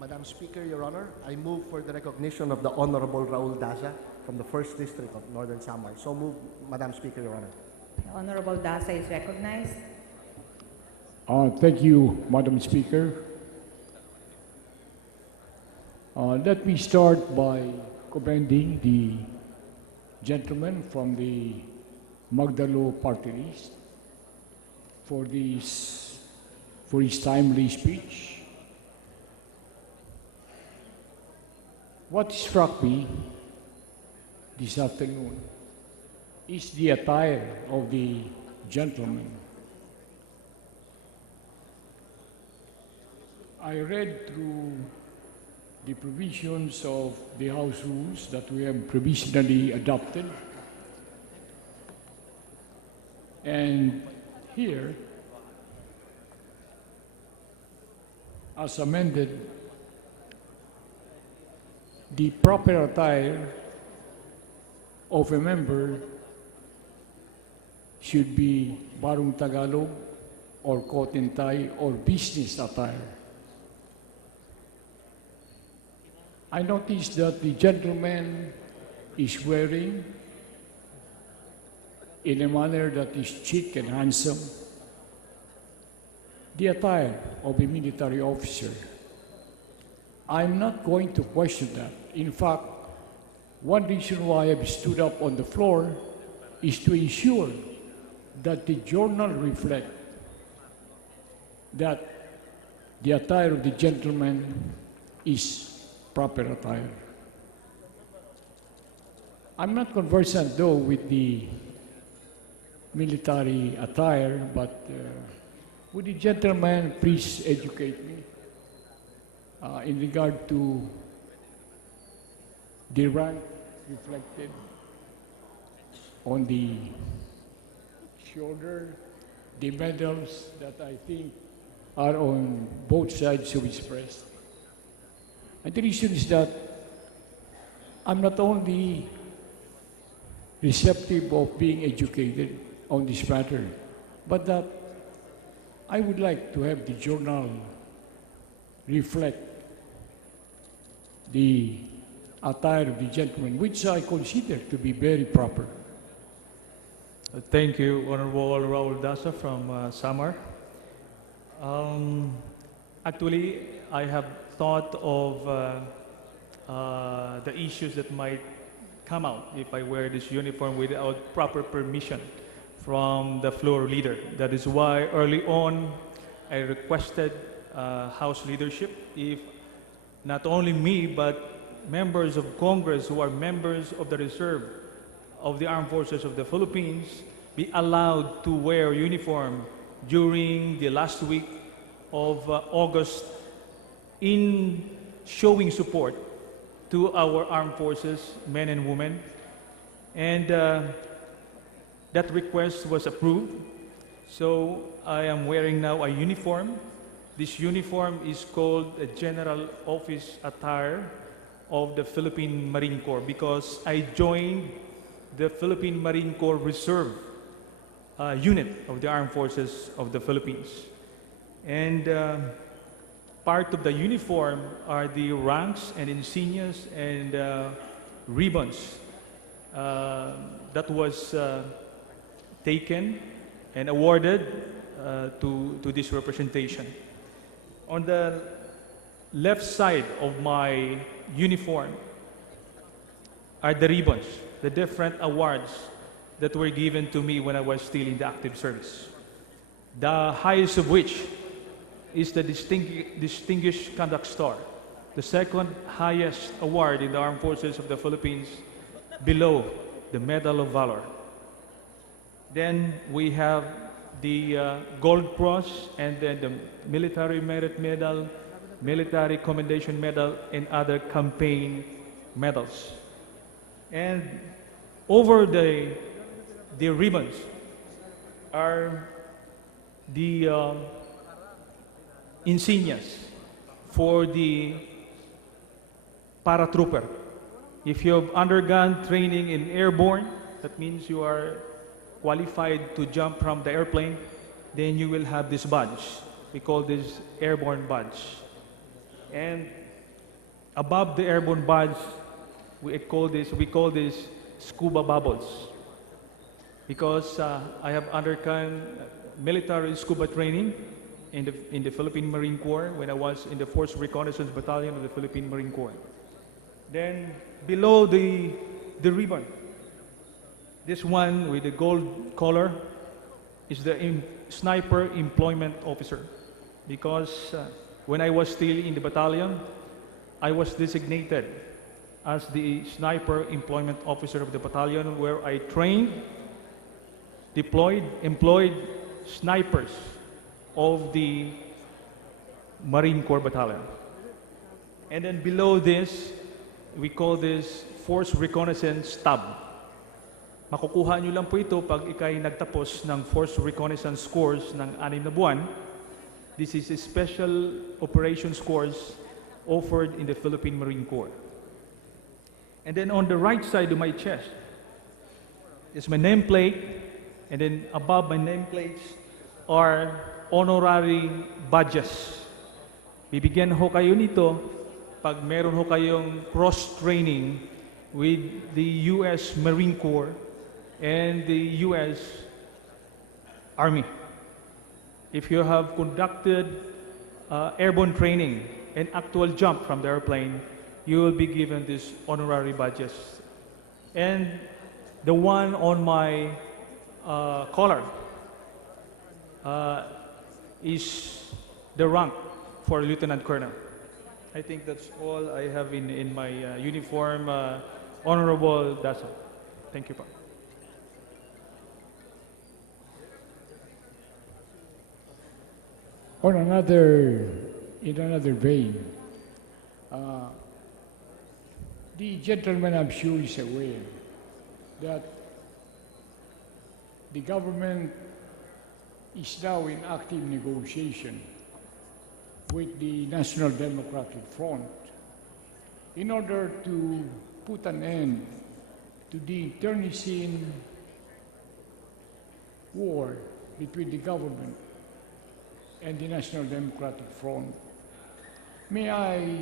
Madam Speaker, Your Honor, I move for the recognition of the Honorable Raul Daza from the 1st District of Northern Samar. So move, Madam Speaker, Your Honor. The Honorable Daza is recognized. Thank you, Madam Speaker. Let me start by commending the gentleman from the Magdalo party list for his timely speech. What struck me this afternoon is the attire of the gentleman. I read through the provisions of the House rules that we have provisionally adopted. And here, as amended, the proper attire of a member should be barong Tagalog or coat and tie or business attire. I noticed that the gentleman is wearing in a manner that is chic and handsome the attire of a military officer. I'm not going to question that. In fact, one reason why I've stood up on the floor is to ensure that the journal reflect that the attire of the gentleman is proper attire. I'm not conversant though with the military attire, but would the gentleman please educate me in regard to the rank reflected on the shoulder, the medals that I think are on both sides of his breast. And the reason is that I'm not only receptive of being educated on this matter, but that I would like to have the journal reflect the attire of the gentleman, which I consider to be very proper. Thank you, Honorable Raul Daza from Samar. Actually, I have thought of the issues that might come out if I wear this uniform without proper permission from the floor leader. That is why early on I requested House leadership, if not only me but members of Congress who are members of the reserve of the Armed Forces of the Philippines be allowed to wear uniform during the last week of August in showing support to our armed forces, men and women. And that request was approved. So I am wearing now a uniform. This uniform is called a General Office Attire of the Philippine Marine Corps because I joined the Philippine Marine Corps Reserve unit of the Armed Forces of the Philippines. And part of the uniform are the ranks and insignias and ribbons that was taken and awarded to this representation. On the left side of my uniform are the ribbons, the different awards that were given to me when I was still in the active service. The highest of which is the Distinguished Conduct Star, the second highest award in the Armed Forces of the Philippines, below the Medal of Valor. Then we have the Gold Cross, and then the Military Merit Medal, Military Commendation Medal, and other campaign medals. And over the ribbons are the insignias for the paratrooper. If you have undergone training in airborne, that means you are qualified to jump from the airplane, then you will have this badge. We call this airborne badge. And above the airborne badge, we call this scuba bubbles, because I have undergone military scuba training in the Philippine Marine Corps when I was in the 4th Reconnaissance Battalion of the Philippine Marine Corps. Then below the ribbon, this one with the gold collar is the sniper employment officer, because when I was still in the battalion, I was designated as the sniper employment officer of the battalion, where I trained, employed snipers of the Marine Corps Battalion. And then below this, we call this Force Reconnaissance Tab. Makukuha nyo lang po ito pag ikay nagtapos ng Force Reconnaissance course ng 6 na buwan. This is a special operations course offered in the Philippine Marine Corps. And then on the right side of my chest is my nameplate, and then above my nameplates are honorary badges. Bibigyan ho kayo nito pag meron ho kayong cross-training with the U.S. Marine Corps and the U.S. Army. If you have conducted airborne training and actual jump from the airplane, you will be given these honorary badges. And the one on my collar is the rank for Lieutenant Colonel. I think that's all I have in my uniform, Honorable Daza. Thank you, pa. In another vein, the gentleman, I'm sure, is aware that the government is now in active negotiation with the National Democratic Front in order to put an end to the internecine war between the government and the National Democratic Front. May I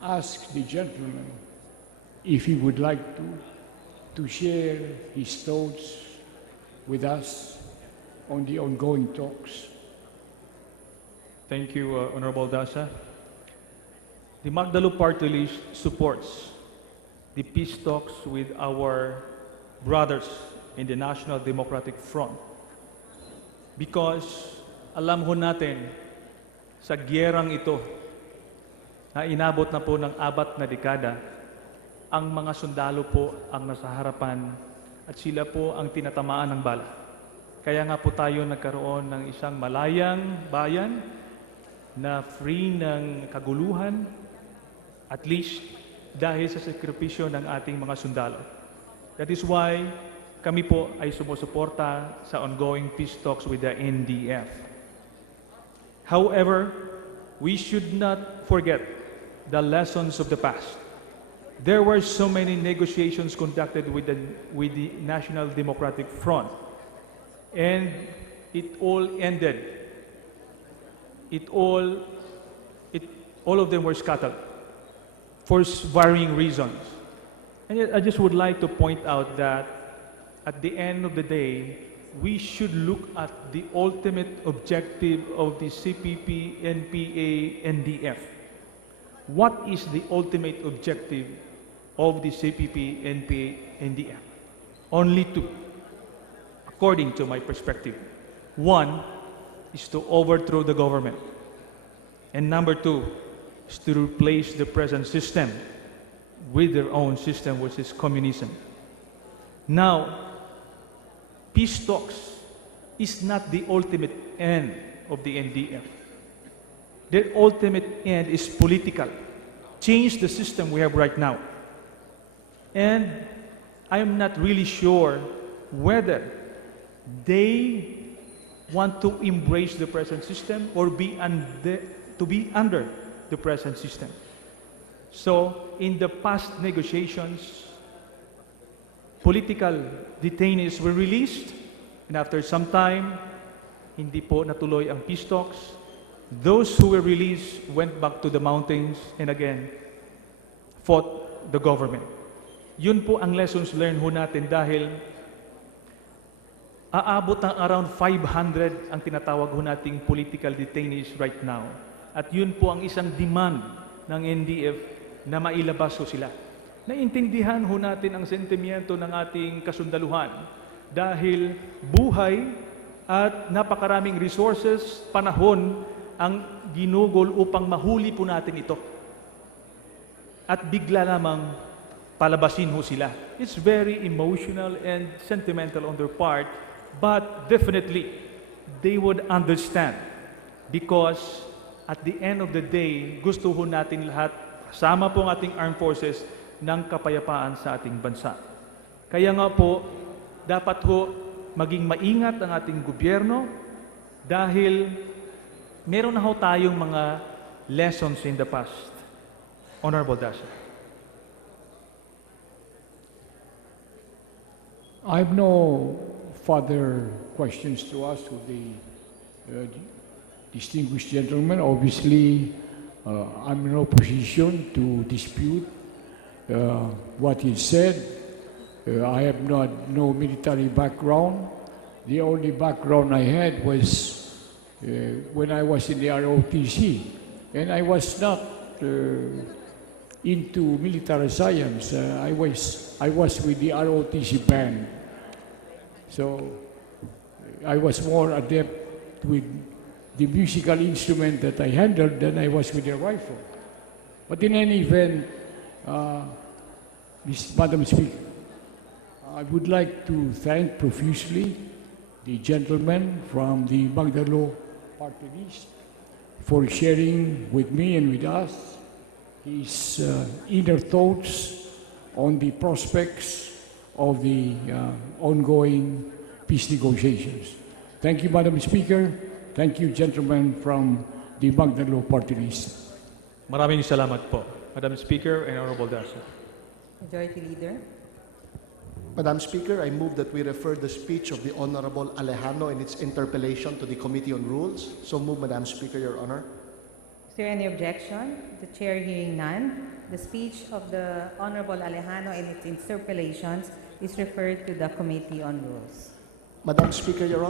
ask the gentleman if he would like to share his thoughts with us on the ongoing talks? Thank you, Honorable Daza. The Magdalo Party List supports the peace talks with our brothers in the National Democratic Front, because alam ho natin sa gyerang ito na inabot na po ng 4 na dekada, ang mga sundalo po ang nasa harapan at sila po ang tinatamaan ng bala. Kaya nga po tayo nagkaroon ng isang malayang bayan na free ng kaguluhan, at least dahil sa sakripisyo ng ating mga sundalo. That is why kami po ay sumusuporta sa ongoing peace talks with the NDF. However, we should not forget the lessons of the past. There were so many negotiations conducted with the National Democratic Front, and it all ended. All of them were scattered for varying reasons. And yet, I just would like to point out that at the end of the day, we should look at the ultimate objective of the CPP, NPA, NDF. What is the ultimate objective of the CPP, NPA, NDF? Only two, according to my perspective. One is to overthrow the government. And number two is to replace the present system with their own system, which is communism. Now, peace talks is not the ultimate end of the NDF. Their ultimate end is political. Change the system we have right now. And I'm not really sure whether they want to embrace the present system or to be under the present system. So, in the past negotiations, political detainees were released, and after some time, hindi po natuloy ang peace talks, Those who were released went back to the mountains and again fought the government. Yun po ang lessons learned ho natin dahil aabot ng around 500 ang tinatawag ho nating political detainees right now. At yun po ang isang demand ng NDF na mailabas ho sila. Naintindihan ho natin ang sentimiento ng ating kasundaluhan dahil buhay at napakaraming resources, panahon ang ginugol upang mahuli po natin ito. At bigla lamang palabasin ho sila. It's very emotional and sentimental on their part, but definitely they would understand because at the end of the day, gusto ho natin lahat, kasama po ang ating armed forces, ng kapayapaan sa ating bansa. Kaya nga po, dapat ho maging maingat ang ating gobyerno dahil meron na ho tayong mga lessons in the past. Honorable Daza. I have no further questions to ask of the distinguished gentleman. Obviously, I'm in no position to dispute what he said. I have no military background. The only background I had was when I was in the ROTC, and I was not into military science. I was with the ROTC band, so I was more adept with the musical instrument that I handled than I was with the rifle. But in any event, Madam Speaker, I would like to thank profusely the gentleman from the Magdalo Party List for sharing with me and with us his inner thoughts on the prospects of the ongoing peace negotiations. Thank you, Madam Speaker. Thank you, gentlemen from the Magdalo Party List. Maraming salamat po, Madam Speaker and Honorable Daza. Majority Leader. Madam Speaker, I move that we refer the speech of the Honorable Alejano and its interpellation to the Committee on Rules. So move, Madam Speaker, Your Honor. Is there any objection? The chair hearing none. The speech of the Honorable Alejano and its interpellations is referred to the Committee on Rules. Madam Speaker, Your Honor.